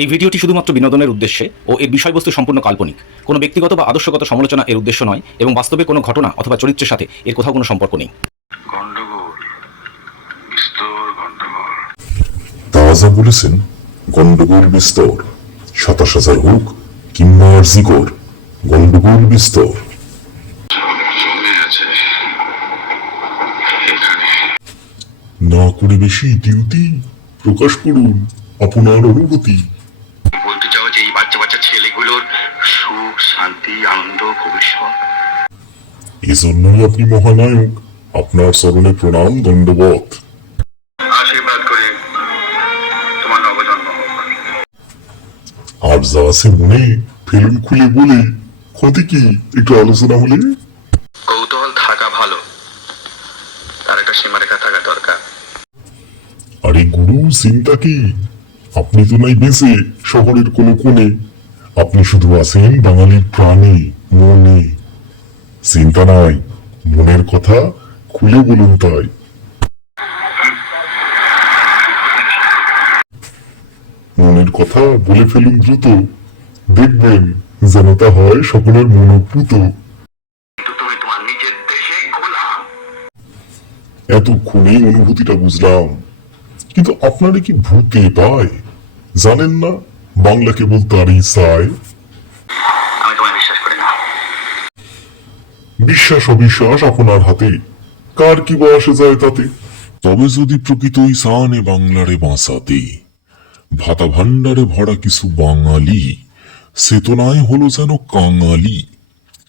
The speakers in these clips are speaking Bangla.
এই ভিডিওটি শুধুমাত্র বিনোদনের উদ্দেশ্যে ও এর বিষয়বস্তু সম্পূর্ণ কাল্পনিক। কোনো ব্যক্তিগত বা আদর্শগত সমালোচনা এর উদ্দেশ্য নয় এবং বাস্তবে কোনো ঘটনা অথবা চরিত্রের সাথে এর কোথাও কোনো সম্পর্ক নেই। তাজা বলেছেন গন্ডগোল বিস্তর সাতাশ হাজার হোক কিংবা আরজিকর গন্ডগোল বিস্তর। না করে বেশি ইতিউতি প্রকাশ করুন আপনার অনুভূতি। শান্তি আনন্দ ভবিষ্যৎ এজন্যই আপনি মহানায়ক। আপনার স্মরণে প্রণাম দণ্ডবত আশীর্বাদ করে তোমার নবজন্ম আর যা আছে মনে ফেলুন খুলে বলে। ক্ষতি কি? একটু আলোচনা হলে। কৌতূহল থাকা ভালো। তার একটা সীমারেখা থাকা দরকার। আরে গুরু চিন্তা কি? আপনি তো নাই বেঁচে শহরের কোনো কোণে। আপনি শুধু আছেন বাঙালির প্রাণে, মনে। চিন্তা নাই, মনের কথা খুলে বলুন তাই। মনের কথা বলে ফেলুন দ্রুত। দেখবেন যেন তা হয় সকলের গোলাম এতক্ষণে অনুভূতিটা বুঝলাম। কিন্তু আপনারা কি ভূতে পায় জানেন না? বাংলা কেবল তারই চায় আমি তোমায় বিশ্বাস করি না। বিশ্বাস অবিশ্বাস আপনার হাতে। কার কি বা আসে যায় তাতে? তবে যদি প্রকৃতই সানে বাংলারে বাঁচাতে। ভাতা ভাণ্ডারে ভরা কিছু বাঙালি চেতনায় হলো যেন কাঙালি।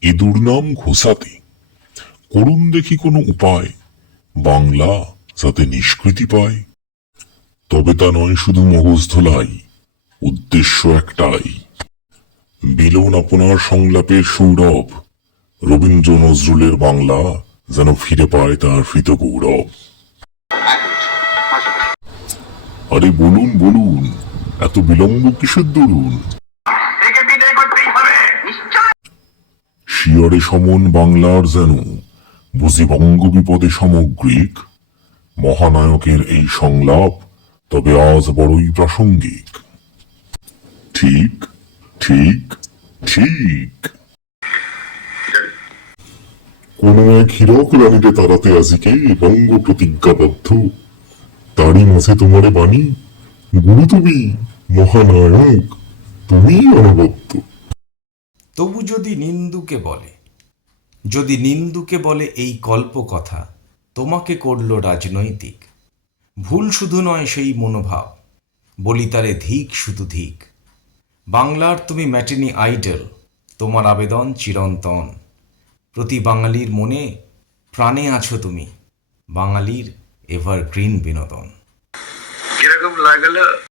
এ দুর্নাম ঘোষাতে। করুন দেখি কোনো উপায় বাংলা যাতে নিষ্কৃতি পায়। তবে তা নয় শুধু মগজ ধোলাই। উদ্দেশ্য একটাই। বিলন আপনার সংলাপের সৌরভ। রবীন্দ্র নজরুলের বাংলা যেন ফিরে পায় তার ফিত গৌরব। আরে বলুন বলুন, এত বিলম্ব কিসের দরুন? শিয়রে সমন বাংলার যেন বুঝি বঙ্গ বিপদে সামগ্রিক। মহানায়কের এই সংলাপ, তবে আজ বড়ই প্রাসঙ্গিক। ঠিক ঠিক ঠিক। কোন এক হীরক রানীতে তারাতে আজিকে বঙ্গ প্রতিজ্ঞাবদ্ধ। তারই মাঝে তোমারে বাণী, গুরু তুমি, মহানায়ক তুমি অনবদ্য। তবু যদি নিন্দুকে বলে, যদি নিন্দুকে বলে এই কল্পকথা, তোমাকে করল রাজনৈতিক। ভুল শুধু নয় সেই মনোভাব, বলি তারে ধিক শুধু ধিক। বাংলার তুমি ম্যাটিনি আইডল, তোমার আবেদন চিরন্তন। প্রতি বাঙালির মনে প্রাণে আছো তুমি, বাঙালির এভারগ্রিন বিনোদন। কীরকম লাগল?